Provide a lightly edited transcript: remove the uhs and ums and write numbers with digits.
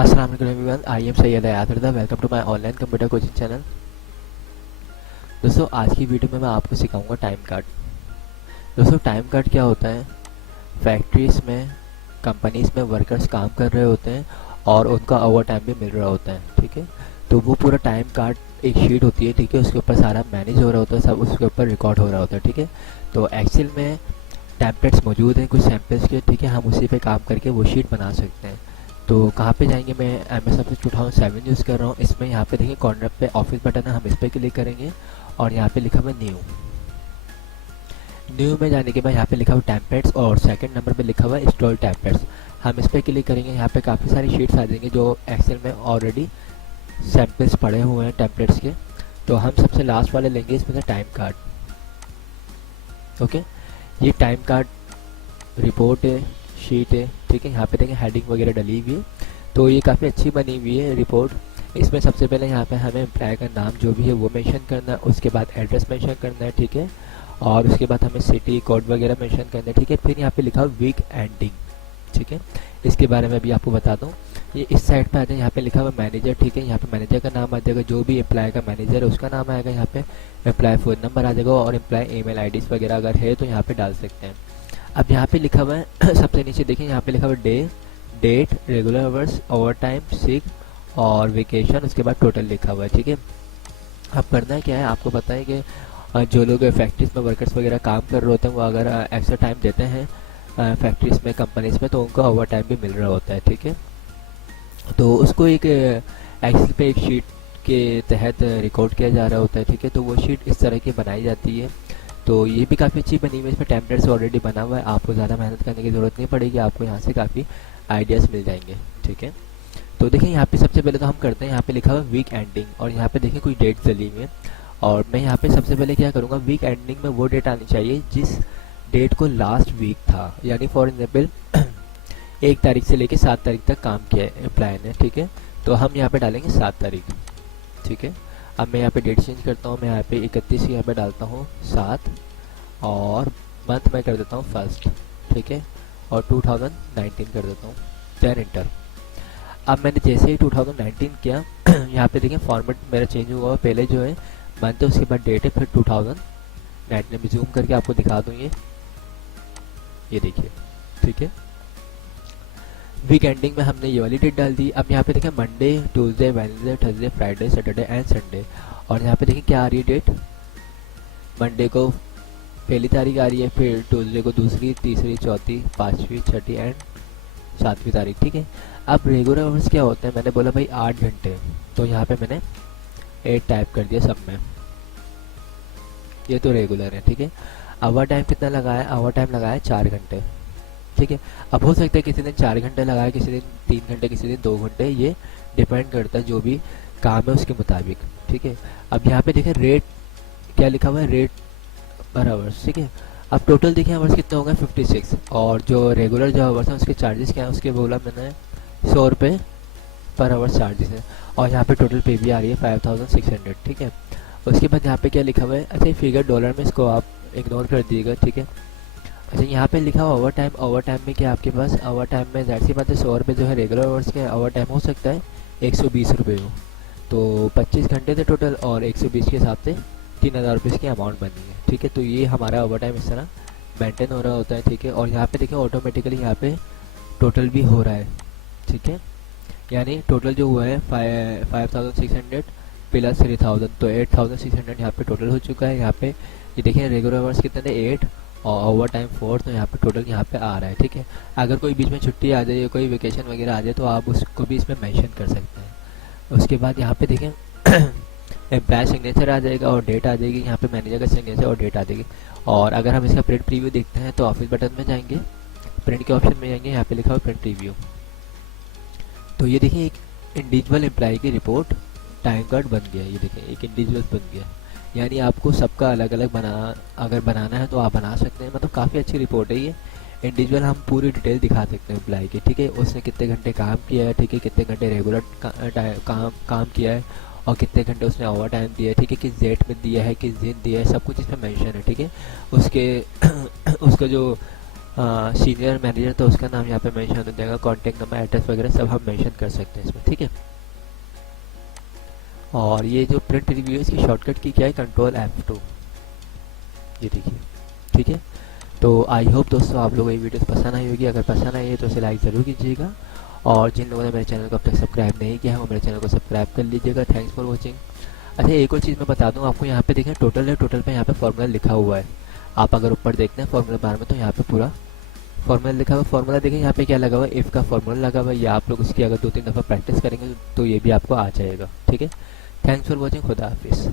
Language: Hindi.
अस्सलाम वालेकुम everyone, I am Syed Hayatullah. Welcome to my online computer coaching channel. दोस्तों, आज की वीडियो में मैं आपको सिखाऊंगा टाइम कार्ड। दोस्तों, टाइम कार्ड क्या होता है? फैक्ट्रीज में, कंपनीज में वर्कर्स काम कर रहे होते हैं और उनका ओवर टाइम भी मिल रहा होता है। ठीक है, तो वो पूरा टाइम कार्ड एक शीट होती है। ठीक है, उसके ऊपर सारा मैनेज हो रहा होता है, सब उसके ऊपर रिकॉर्ड हो रहा होता है। ठीक है, तो एक्सेल में टेम्पलेट्स मौजूद हैं कुछ सैम्पल्स के। ठीक है, हम उसी पे काम करके वो शीट बना सकते हैं। तो कहाँ पे जाएंगे? मैं एम एस ऑफिस 2007 यूज़ कर रहा हूँ। इसमें यहाँ पे देखिए कॉर्नर पे ऑफिस बटन है, हम इस पर क्लिक करेंगे और यहाँ पे लिखा हुआ न्यू। न्यू में जाने के बाद यहाँ पे लिखा हुआ टेम्पलेट्स और सेकंड नंबर पे लिखा हुआ इंस्टॉल टेम्पलेट्स। हम इस पर क्लिक करेंगे, यहाँ पे काफ़ी सारी शीट्स आ जाएंगे जो एक्सेल में ऑलरेडी सैम्पल्स पड़े हुए हैं टेम्पलेट्स के। तो हम सबसे लास्ट वाले लेंगे इसमें से टाइम कार्ड। ओके, ये टाइम कार्ड रिपोर्ट है, शीट है। ठीक है, यहाँ पे देखें हेडिंग वगैरह डली हुई है, तो ये काफ़ी अच्छी बनी हुई है रिपोर्ट। इसमें सबसे पहले यहाँ पे हमें एम्प्लॉय का नाम जो भी है वो मेंशन करना है, उसके बाद एड्रेस मेंशन करना है। ठीक है, और उसके बाद हमें सिटी कोड वगैरह मेंशन करना है। ठीक है, फिर यहाँ पे लिखा हुआ वीक एंडिंग। ठीक है, इसके बारे में भी आपको बता दूँ। ये इस साइड पे आ जाए, यहाँ पे लिखा हुआ मैनेजर। ठीक है, यहाँ पे मैनेजर का नाम आ जाएगा, जो भी एम्प्लॉय का मैनेजर है उसका नाम आएगा। यहाँ पे एम्प्लॉय फ़ोन नंबर आ जाएगा और एम्प्लॉय ईमेल आईडीज़ वगैरह अगर है तो यहाँ पे डाल सकते हैं। अब यहाँ पे लिखा हुआ है सबसे नीचे देखिए, यहाँ पे लिखा हुआ day, date, regular hours, overtime, sick और वेकेशन, उसके बाद टोटल लिखा हुआ है। ठीक है, अब करना है क्या है, आपको पता है कि जो लोग फैक्ट्रीज में वर्कर्स वगैरह काम कर रहे होते हैं वो अगर एक्स्ट्रा टाइम देते हैं फैक्ट्रीज में, कंपनीज में, तो उनको ओवर टाइम भी मिल रहा होता है। ठीक है, तो उसको एक एक्सेल पे एक शीट के तहत रिकॉर्ड किया जा रहा होता है। ठीक है, तो वो शीट इस तरह की बनाई जाती है। तो ये भी काफ़ी अच्छी बनी हुई है, इसमें टेम्पलेट्स ऑलरेडी बना हुआ है, आपको ज़्यादा मेहनत करने की ज़रूरत नहीं पड़ेगी, आपको यहाँ से काफ़ी आइडियाज़ मिल जाएंगे। ठीक है, तो देखिए यहाँ पे सबसे पहले तो हम करते हैं, यहाँ पे लिखा हुआ वीक एंडिंग और यहाँ पे देखिए कोई डेट चली हुई है। और मैं यहाँ पे सबसे पहले क्या करूँगा, वीक एंडिंग में वो डेट आनी चाहिए जिस डेट को लास्ट वीक था, यानी फॉर एग्जाम्पल 1 तारीख से लेकर 7 तारीख तक काम किया है एम्प्लॉय ने। ठीक है, तो हम यहाँ पे डालेंगे 7 तारीख। ठीक है, अब मैं यहाँ पे डेट चेंज करता हूँ, मैं यहाँ पे 31 यहाँ पे डालता हूँ 7 और मंथ मैं कर देता हूँ फर्स्ट। ठीक है, और 2019 कर देता हूँ, देन इंटर। अब मैंने जैसे ही 2019 किया यहाँ पे देखिए फॉर्मेट मेरा चेंज हुआ, पहले जो है मंथ है, उसके बाद डेट है, फिर 2019 में जूम करके आपको दिखा दूँ ये देखिए। ठीक है, वीक एंडिंग में हमने ये वाली डेट डाल दी। अब यहाँ पे देखें Monday, Tuesday, Wednesday, Thursday, Friday, Saturday and Sunday. और यहाँ पे देखें क्या आ रही है डेट, मंडे को पहली तारीख आ रही है, फिर ट्यूसडे को दूसरी, तीसरी, चौथी, पाँचवीं, छठी एंड 7वीं तारीख। ठीक है, अब रेगुलर आवर्स क्या होते हैं, मैंने बोला भाई 8 घंटे, तो यहाँ पे मैंने 8 टाइप कर दिया सब में, ये तो रेगुलर है। ठीक है, आवर टाइम कितना लगाया, आवर टाइम लगाया 4 घंटे। ठीक है, अब हो सकता है किसी दिन 4 घंटे लगाए, किसी दिन 3 घंटे, किसी दिन 2 घंटे, ये डिपेंड करता है जो भी काम है उसके मुताबिक। ठीक है, अब यहाँ पे देखें रेट क्या लिखा हुआ है, रेट पर आवर्स। ठीक है, अब टोटल देखें आवर्स कितने होंगे 56, और जो रेगुलर जो आवर्स हैं उसके चार्जेस क्या है, उसके बोला मैंने 100 रुपये पर आवर्स चार्जेस है। और यहाँ पे टोटल पे भी आ रही है 5600। ठीक है, उसके बाद यहाँ पे क्या लिखा हुआ है, अच्छा ये फिगर डॉलर में, इसको आप इग्नोर कर दीजिएगा। ठीक है, अच्छा यहाँ पे लिखा हुआ ओवर टाइम। ओवर टाइम में क्या आपके पास, ओवर टाइम में ज़ाहिर सी बात है 100 रुपये जो है रेगुलर आवर्स के ओवर टाइम हो सकता है 120 रुपये हो, तो 25 घंटे थे टोटल और 120 के हिसाब से 3000 रुपये की अमाउंट बनी है। ठीक है, तो ये हमारा ओवर टाइम इस तरह मेंटेन हो रहा होता है। ठीक है, और यहाँ पे देखिए ऑटोमेटिकली यहाँ पे टोटल भी हो रहा है। ठीक है, यानी टोटल जो हुआ है 5600 प्लस 3000, तो 8600 यहाँ पे टोटल हो चुका है। यहाँ पे ये देखिए रेगुलर आवर्स कितने थे 8 और ओवर टाइम 4, तो यहाँ पे टोटल यहाँ पे आ रहा है। ठीक है, अगर कोई बीच में छुट्टी आ जाए या कोई वेकेशन वगैरह आ जाए तो आप उसको भी इसमें मेंशन कर सकते हैं। उसके बाद यहाँ पे देखें एम्प्लॉय सिग्नेचर आ जाएगा और डेट आ जाएगी, यहाँ पे मैनेजर का सिग्नेचर और डेट आ जाएगी। और अगर हम इसका प्रिंट प्रीव्यू देखते हैं तो ऑफिस बटन में जाएंगे, प्रिंट के ऑप्शन में जाएंगे, यहाँ पे लिखा हुआ प्रिंट प्रीव्यू। तो ये देखिए एक इंडिविजुअल एम्प्लॉय की रिपोर्ट टाइम कार्ड बन गया है। ये देखिए एक इंडिविजुअल बन गया, यानी आपको सबका अलग अलग अगर बनाना है तो आप बना सकते हैं। मतलब काफ़ी अच्छी रिपोर्ट है ये इंडिविजुअल, हम पूरी डिटेल दिखा सकते हैं एम्प्लॉय की। ठीक है, उसने कितने घंटे काम किया है, ठीक है, कितने घंटे रेगुलर काम किया है और कितने घंटे उसने ओवर टाइम दिया है। ठीक है, किस डेट में दिया है, किस दिन दिया है, सब कुछ इसमें मेंशन है। ठीक है, उसके उसका जो सीनियर मैनेजर तो उसका नाम यहाँ पे मेंशन हो जाएगा, कॉन्टैक्ट नंबर, एड्रेस वगैरह सब हम मेंशन कर सकते हैं इसमें, ठीक है। और ये जो प्रिंट रिव्यू है इसकी शॉर्टकट की क्या है, कंट्रोल F2, ये देखिए, ठीक है। तो आई होप दोस्तों आप लोगों को ये वीडियो पसंद आई होगी। अगर पसंद आई है तो इसे लाइक ज़रूर कीजिएगा, और जिन लोगों ने मेरे चैनल को अब तक सब्सक्राइब नहीं किया है वो मेरे चैनल को सब्सक्राइब कर लीजिएगा। Thanks for watching. अच्छा, एक और चीज़ मैं बता दूं आपको, यहाँ पे देखें टोटल है, टोटल पे यहाँ पे फॉर्मूला लिखा हुआ है। आप अगर ऊपर देखते हैं फॉर्मूला बार में तो यहाँ पे पूरा फॉर्मूला लिखा हुआ है। फॉर्मूला देखें यहाँ पे क्या लगा हुआ है, इफ़ का फॉर्मूला लगा हुआ है। ये आप लोग उसकी अगर 2-3 दफ़ा प्रैक्टिस करेंगे तो ये भी आपको आ जाएगा, ठीक है। थैंक्स फॉर वॉचिंग, खुदा हाफिज़।